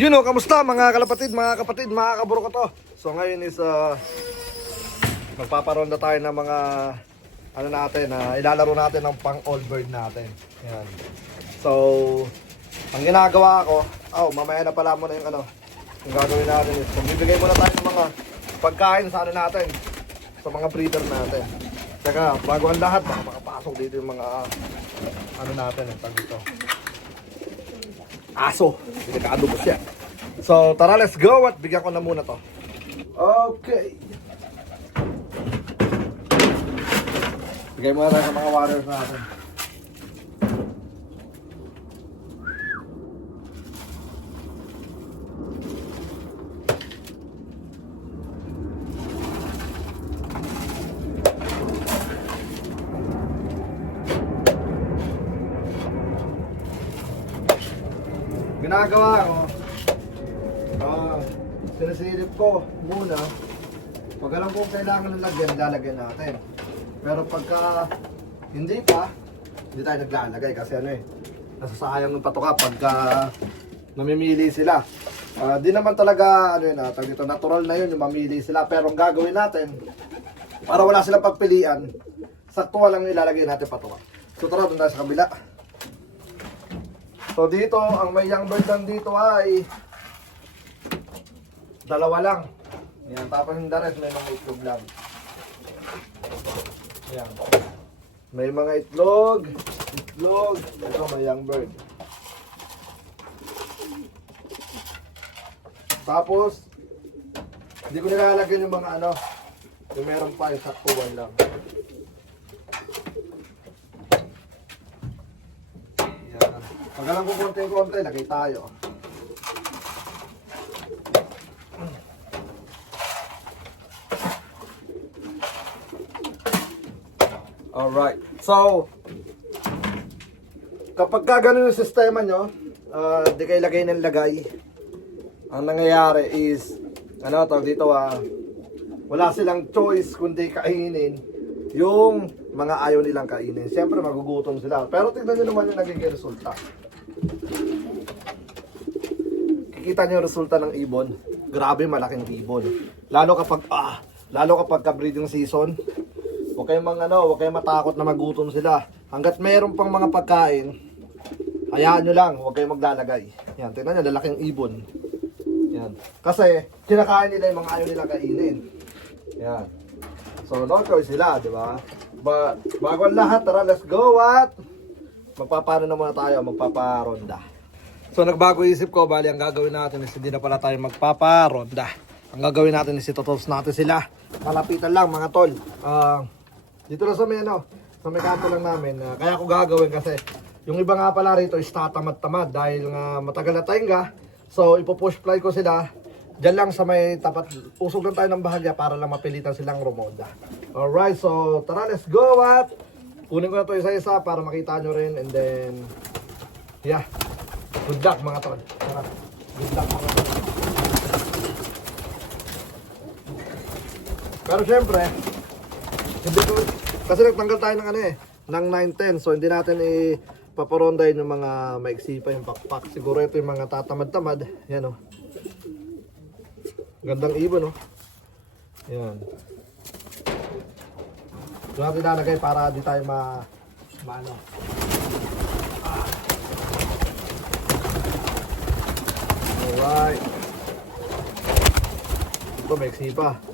Yun o, kamusta mga kalapatid, mga kapatid, mga kaburo ko to. So ngayon is uh, magpaparonda tayo ng mga ano natin, na ilalaro natin ng pang all bird natin. Yan. So, ang ginagawa ko, oh, mamaya na pala muna yung ano, yung gagawin natin is, bibigay muna tayo ng mga pagkain sa ano natin, sa mga breeder natin. Tsaka, bago ang lahat, baka makapasok dito yung mga, ano natin, yung tag. Aso, pinagkaadobo siya. So, tara, let's go at bigyan ko na muna to. Okay. Bigay muna tayo sa mga warriors natin. Ginagawa ko, ah, sinasilip ko muna, pag alam ko kailangan ng lagyan, lalagyan natin. Pero pagka hindi pa, hindi tayo naglalagay kasi ano eh, nasasayang ng patuka pagka namimili sila. Ah, di naman talaga, ano yun, ah, dito, natural na yun yung mamili sila. Pero ang gagawin natin, para wala silang pagpilian, sakto lang ilalagay natin patuka. So tara, doon tayo sa kabila. So dito, ang may young bird dito ay dalawa lang. Yan, tapos yung rest may mga itlog lang. Yan. May mga itlog, itlog, ito may young bird. Tapos, hindi ko nilalagyan yung mga ano, yung meron pa, yung saktuan lang. Yan. Pag alam ko konti-konti, lagay tayo. Alright. So, kapag ka yung sistema nyo, ah, di kayo lagay ng lagay, ang nangyayari is, ano tawag dito ah, wala silang choice kundi kainin yung mga ayaw nilang kainin. Siyempre magugutom sila. Pero tignan nyo naman yung nagiging resulta. Kikita nyo yung resulta ng ibon. Grabe malaking ibon. Lalo kapag, ah, lalo kapag ka-breeding season, Huwag kayong mga ano, huwag kayong matakot na magutom sila. Hanggat mayroon pang mga pagkain, hayaan nyo lang, huwag kayong maglalagay. Yan, tingnan nyo, lalaking ibon. Yan. Kasi, kinakain nila yung mga ayaw nila kainin. Yan. So, no choice sila, di ba? Ba bago ang lahat, tara, let's go at magpapano na muna tayo, magpaparonda. So, nagbago isip ko, bali, ang gagawin natin is hindi na pala tayo magpaparonda. Ang gagawin natin is itotops natin sila. Malapitan lang, mga tol. Ah, dito lang sa may ano, sa may kanto lang namin. ah, kaya ako gagawin kasi yung iba nga pala rito is tatamad-tamad dahil nga matagal na tainga. So ipo-push fly ko sila. Diyan lang sa may tapat, usog lang tayo ng bahagya para lang mapilitan silang rumoda. Alright, so tara let's go at kunin ko na to isa-isa para makita nyo rin and then yeah, good luck mga tol. Tara, good luck mga tol. Pero syempre, hindi ko, kasi nagtanggal tayo ng ano eh, ng 910. So hindi natin ipaparondahin yung mga maiksi pa yung pakpak. Siguro ito yung mga tatamad-tamad. Yan o. Gandang ibon o. Yan. Doon natin lalagay para di tayo ma... maano. Ah. Alright. Ito maiksi pa.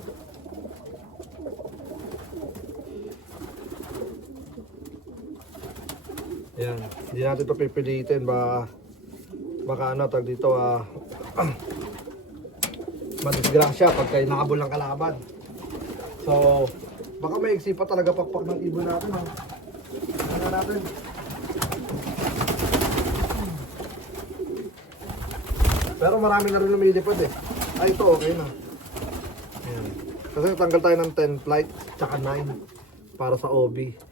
Yan, hindi natin ito pipilitin ba baka ano tag dito ah madisgrasya pagka nakabol ng kalaban. So, baka may pa talaga pakpak ng ibon natin ha. Ano natin? Pero marami na rin lumilipad eh. Ay, ito okay na. Ayan. Kasi tanggal tayo ng 10 flight, tsaka 9 para sa OB.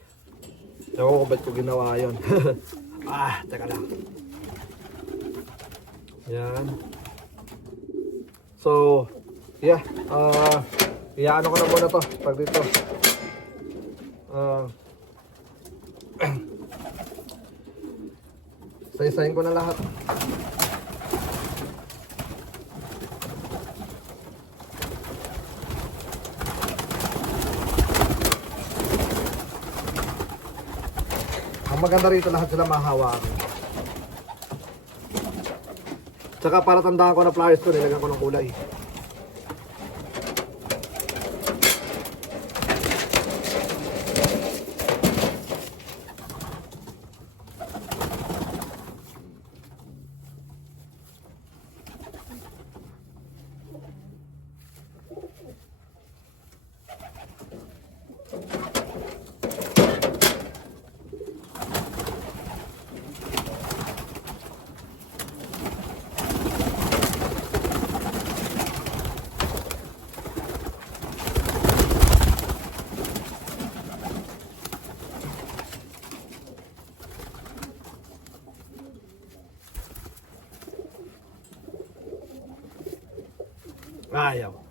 Ewan ko ba't ko ginawa yun. ah, teka lang. Yan. So, yeah. Uh, iyaano ko na muna to. Pag dito. Uh, Saysayin ko na lahat. Maganda rito lahat sila mahawakan. Tsaka para tandaan ko na flyers ko, nilagyan ko ng kulay. Ayaw.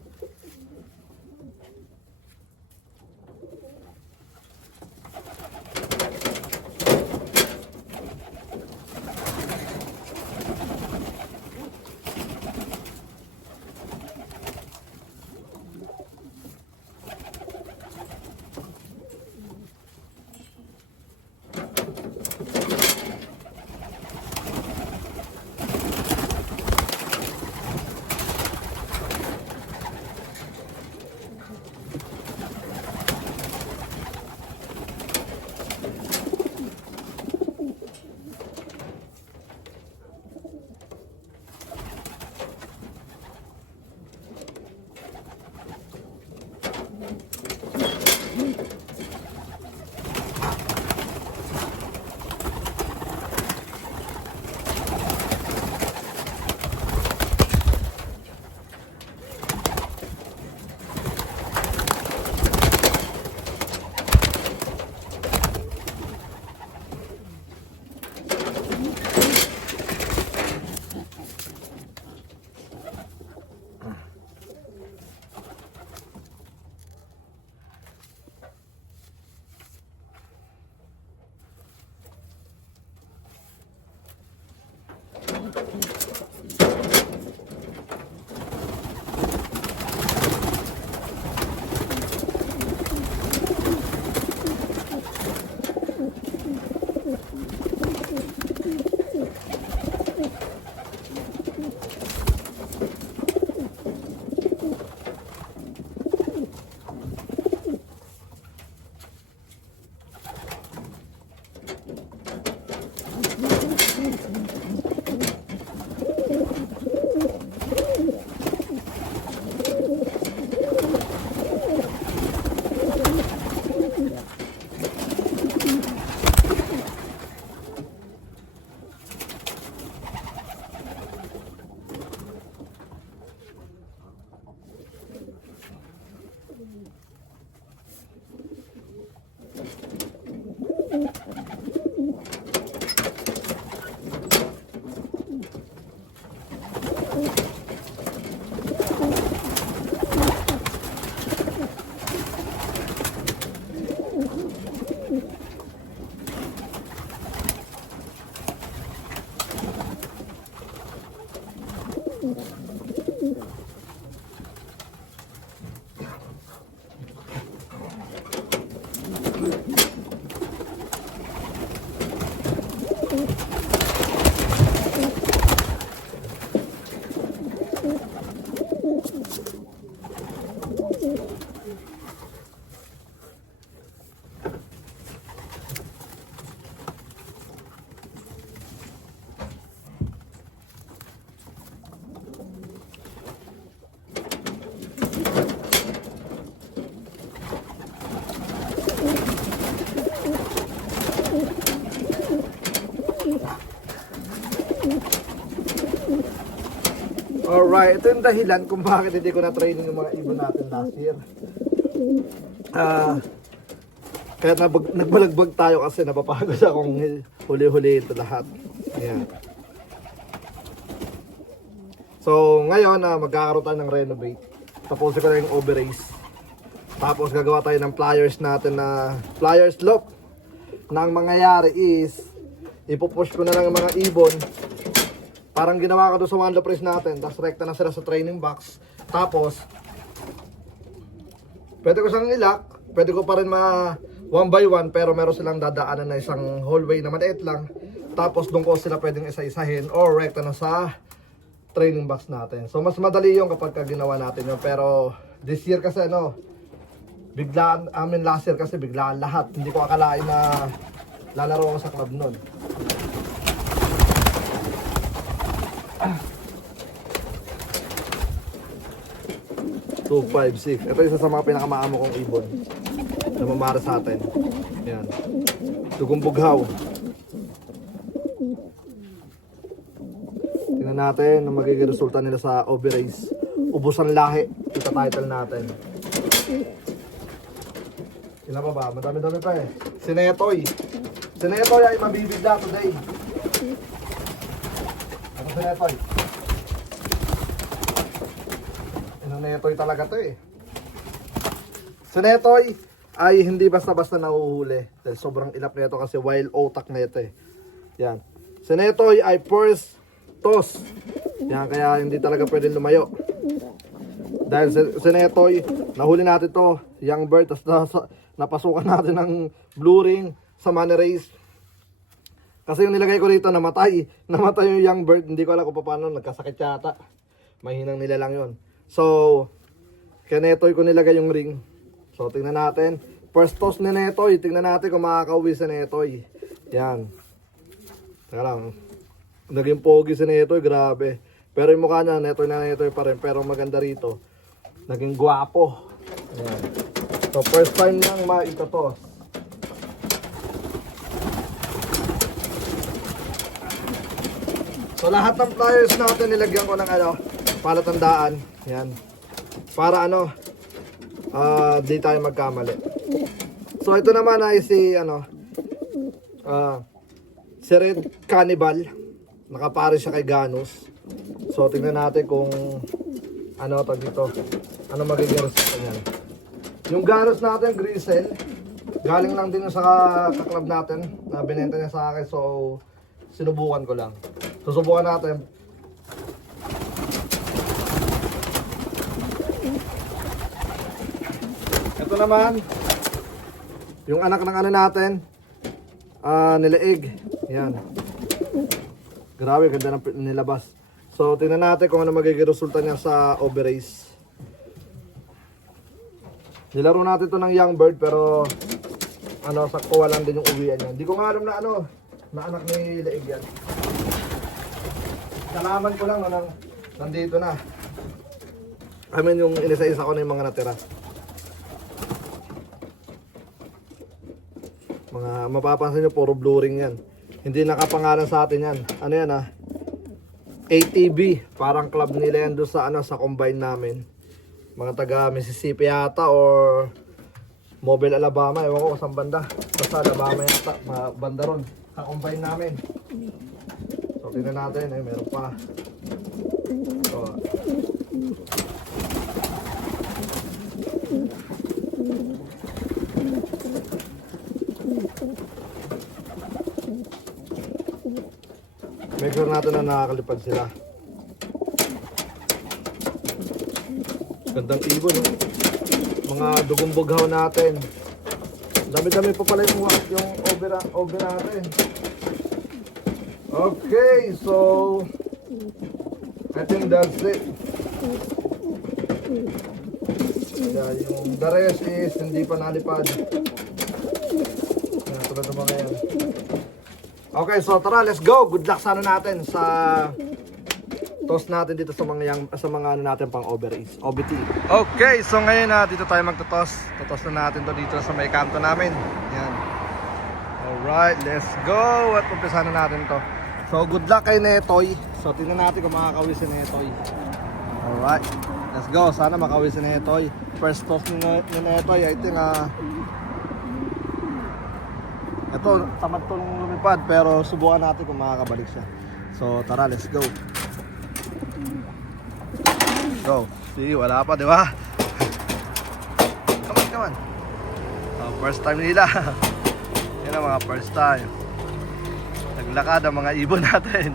Alright, ito yung dahilan kung bakit hindi ko na-training yung mga ibon natin last year. Ah, kaya nabag, nagbalagbag tayo kasi napapagod akong huli-huli ito lahat. Ayan. So, ngayon na magkakaroon tayo ng renovate. Tapos ko na yung overace. Tapos gagawa tayo ng flyers natin na flyers look. Ang mangyayari is ipupush ko na lang yung mga ibon Parang ginawa ko doon sa one press natin. Tapos rekta na sila sa training box. Tapos, pwede ko siyang ilak. Pwede ko pa rin ma one by one pero meron silang dadaanan na isang hallway na maliit lang. Tapos doon ko sila pwedeng isa-isahin or rekta na sa training box natin. So mas madali yung kapag ka ginawa natin yun. Pero this year kasi ano, biglaan, amin last year kasi biglaan lahat. Hindi ko akalain na lalaro ako sa club nun. 2, 5, 6. Ito isa sa mga pinakamaamo kong ibon na mamara sa atin. Yan. Dugong bughaw. Tingnan natin ang magiging resulta nila sa OB race. Ubusan lahi. Ito title natin. Ilan pa ba? Madami-dami pa eh. Si Netoy. Si Netoy ay mabibigla today. Ano si Netoy? Ano Netoy talaga to eh. Si Netoy ay hindi basta-basta nahuhuli. Dahil sobrang ilap nito kasi wild otak nito eh. Yan. Si Netoy ay first toss. Yan, kaya hindi talaga pwedeng lumayo. Dahil si, si nahuli natin to, young bird, tapos na, napasukan natin ng blue ring sa money race. Kasi yung nilagay ko rito, namatay. Namatay yung young bird. Hindi ko alam kung paano, nagkasakit yata. Mahinang nila lang yon. So, kay ko nilagay yung ring. So, tingnan natin. First toss ni Netoy. Tingnan natin kung makakauwi si Netoy. Yan. Teka lang. Naging pogi si Netoy, grabe. Pero yung mukha niya, Netoy na Netoy pa rin. Pero maganda rito. Naging gwapo. Ayan. So, first time niyang maitatos. So, lahat ng flyers natin nilagyan ko ng ano, palatandaan. Yan. Para ano, ah, di tayo magkamali. So, ito naman ay si, ano, ah, si Red Cannibal. Nakapare siya kay Ganus. So, tingnan natin kung ano tag dito. Ano magiging resulta niyan. Yung Ganus natin, Grisel. Galing lang din sa kaklab natin. Na binenta niya sa akin. So, sinubukan ko lang. Susubukan natin. Ito naman, yung anak ng ano natin, ah nilaig. Yan. Grabe, ganda ng nilabas. So, tingnan natin kung ano magiging resulta niya sa overace. Nilaro natin to ng young bird pero ano, sakto lang din yung uwian niya. Hindi ko nga alam na ano, na anak ni Laig yan. Nalaman ko lang na nang, nandito na. I mean, yung inisa-isa ko na yung mga natira. Mga mapapansin nyo, puro blue ring yan. Hindi nakapangalan sa atin yan. Ano yan ah? ATB, parang club nila yan doon sa ano sa combine namin. Mga taga Mississippi yata or Mobile Alabama, ewan ko kung banda. Basta Alabama yata, mga banda ron. Sa combine namin. So tingnan natin, eh, meron pa. So, Make sure natin na nakakalipad sila. Gandang ibon. Mga dugong bughaw natin. Dami-dami pa pala yung, yung over, over natin. Okay, so I think that's it. Yeah, yung the rest is hindi pa nalipad. Yan, tulad ng mga yan. Okay, so tara, let's go. Good luck sana natin sa toss natin dito sa mga yang, sa mga ano natin pang over is OBT. Okay, so ngayon na dito tayo magtotos. Totos na natin to dito sa may kanto namin. Yan. Alright, let's go. At umpisa na natin to. So good luck kay Netoy. So tingnan natin kung makakawi si Netoy. Alright, let's go. Sana makawi si Netoy. First toss ni, ni Netoy, I think ah ito, tamad to lumipad pero subukan natin kung makakabalik siya. So tara, let's go. Go. See, wala pa, di ba? come on, come on. Oh, first time nila. Yan ang mga first time. Naglakad ang mga ibon natin.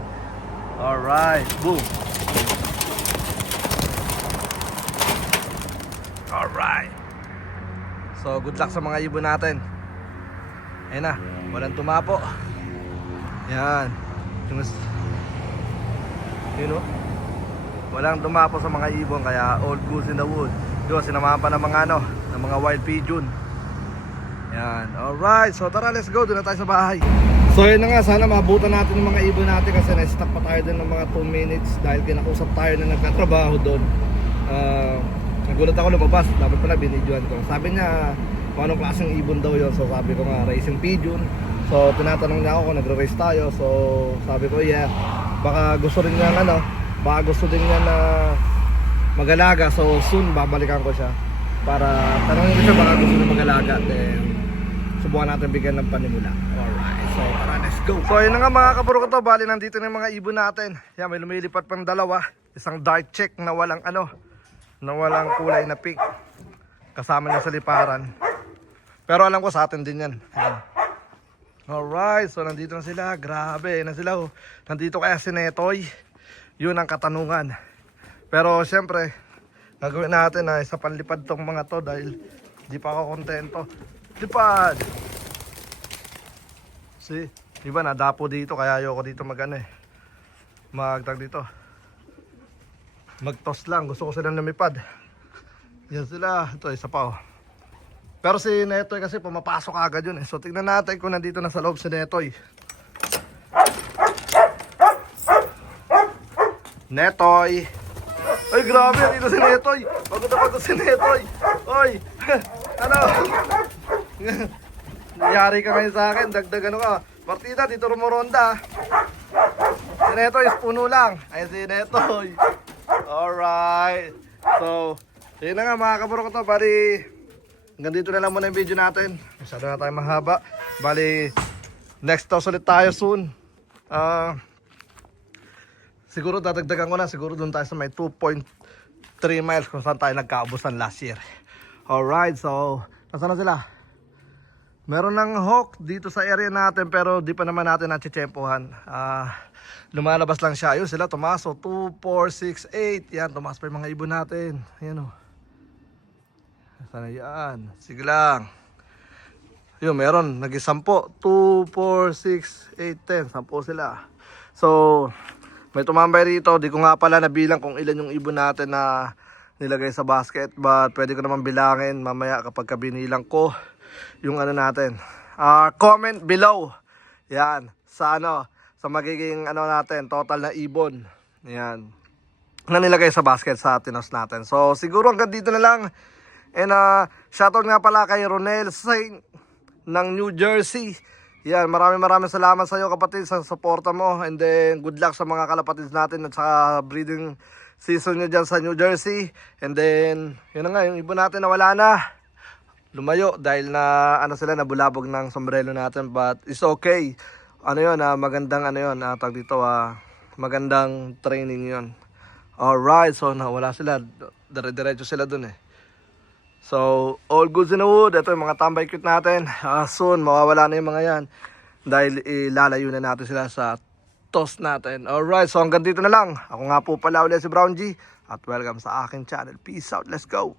Alright, boom. Alright. So, good luck sa mga ibon natin. Ayan na, walang tumapo. Yan. Yung, yun o. Walang tumapo sa mga ibon kaya all goose in the wood. Yun, sinamahan pa ng mga ano, ng mga wild pigeon. Yan. Alright, so tara let's go. Doon tayo sa bahay. So yun na nga, sana mabutan natin yung mga ibon natin kasi na-stuck pa tayo doon ng mga 2 minutes dahil kinakusap tayo na nagkatrabaho doon. Ah, nagulat ako lumabas, dapat pala binidyoan ko. Sabi niya, kung anong klaseng ibon daw yon So sabi ko nga, racing pigeon. So tinatanong niya ako kung nagre-race tayo. So sabi ko, yeah, baka gusto rin niya ano, baka gusto din niya na mag-alaga. So soon babalikan ko siya para tanongin ko siya baka gusto niya mag-alaga. Then subukan natin bigyan ng panimula. Alright, so tara, let's go. So yun nga mga kaburo ko to, bali nandito na yung mga ibon natin. Yan, may lumilipat pang dalawa. Isang dark check na walang ano, na walang kulay na pink. Kasama niya sa liparan. Pero alam ko sa atin din yan. Yan. Alright, so nandito na sila. Grabe na sila. Oh. Nandito kaya si Netoy. Yun ang katanungan. Pero syempre, gagawin natin na isa panlipad tong mga to dahil di pa ako kontento. Lipad! Si, di ba nadapo dito kaya ayoko dito mag ano eh. Magtag dito. Magtos lang. Gusto ko silang lumipad. Yan sila. Ito, isa pa oh. Pero si Netoy kasi pumapasok agad yun eh. So tignan natin kung nandito na sa loob si Netoy. Netoy! Ay grabe, dito si Netoy! Pagod na pagod si Netoy! Oy! ano? Nangyari ka ngayon sa akin, dagdag ano ka. Partida, dito rumoronda. Si Netoy, puno lang. Ay si Netoy. Alright. So, yun na nga mga kaburo ko to. Bali, hanggang dito na lang muna yung video natin. Masyado na tayo mahaba. Bali, next toss ulit tayo soon. Ah, siguro dadagdagan ko na. Siguro doon tayo sa may 2.3 miles kung saan tayo nagkaubusan last year. Alright, so, nasaan na sila? Meron ng hawk dito sa area natin pero di pa naman natin natsitsempohan. Ah, lumalabas lang siya. Ayun sila, tumaso. 2, 4, 6, 8. Yan, tumaas pa yung mga ibon natin. Ayan o. Sana yan. Sige lang. Yun, meron. Nag-isampo. 2, 4, 6, 8, 10. Sampo sila. So, may tumambay rito. Di ko nga pala nabilang kung ilan yung ibon natin na nilagay sa basket. But pwede ko naman bilangin mamaya kapag kabinilang ko yung ano natin. Ah, comment below. Yan. Sa ano, sa magiging ano natin, total na ibon. Yan. Na nilagay sa basket sa tinos natin. So, siguro hanggang dito na lang. And uh, shoutout nga pala kay Ronel Saint ng New Jersey. Yan, maraming maraming salamat sa iyo kapatid sa suporta mo. And then, good luck sa mga kalapatids natin at sa breeding season nyo dyan sa New Jersey. And then, yun na nga, yung ibon natin na wala na lumayo dahil na ano sila nabulabog ng sombrero natin but it's okay. Ano 'yon, ah, magandang ano 'yon, ah, tag dito ah, magandang training 'yon. Alright, so nawala sila, dire-diretso sila dun eh. So, all goods in the wood. Ito yung mga tambay cute natin. Ah, soon, mawawala na yung mga yan. Dahil ilalayo na natin sila sa toss natin. Alright, so hanggang dito na lang. Ako nga po pala ulit si Brown G. At welcome sa aking channel. Peace out. Let's go.